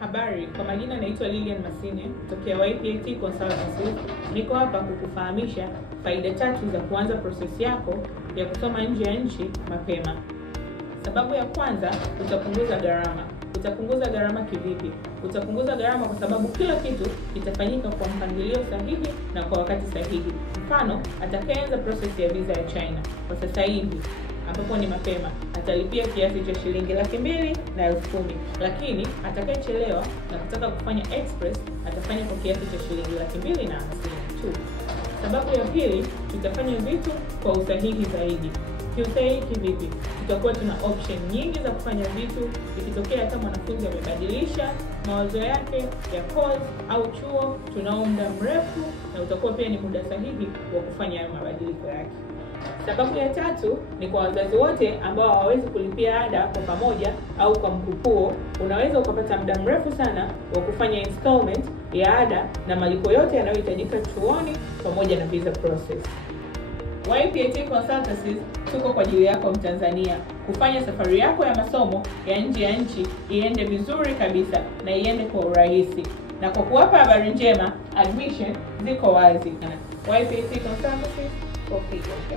Habari, kwa majina naitwa Lilian Masine, kutokea YPAT Consultancy. Niko hapa kukufahamisha faida 3 za kuanza process yako ya kusoma nje ya nchi mapema. Sababu ya kwanza, utapunguza gharama. Utapunguza gharama kivipi? Utapunguza gharama kwa sababu kila kitu kitafanyika kwa mpangilio sahihi na kwa wakati sahihi. Mfano, atakayeanza process ya visa ya China kwa sasa hivi ambapo ni mapema, atalipia kiasi cha shilingi 200,000 na 10,000, lakini atakayechelewa na kutaka kufanya express atafanya kwa kiasi cha shilingi 250,000 tu. Sababu ya pili, tutafanya vitu kwa usahihi zaidi. Kiusahihi kivipi? Tutakuwa tuna option nyingi za kufanya vitu. Ikitokea hata mwanafunzi amebadilisha mawazo yake ya course au chuo, tunao muda mrefu na utakuwa pia ni muda sahihi wa kufanya hayo mabadiliko yake. Sababu ya 3 ni kwa wazazi wote ambao hawawezi kulipia ada kwa pamoja au kwa mkupuo. Unaweza ukapata muda mrefu sana wa kufanya installment ya ada na malipo yote yanayohitajika chuoni pamoja na visa process. YPAT Consultancies tuko kwa ajili yako Mtanzania, kufanya safari yako ya masomo ya nje ya nchi iende vizuri kabisa na iende kwa urahisi. Na kwa kuwapa habari njema, admission ziko wazi. YPAT Consultancies for people.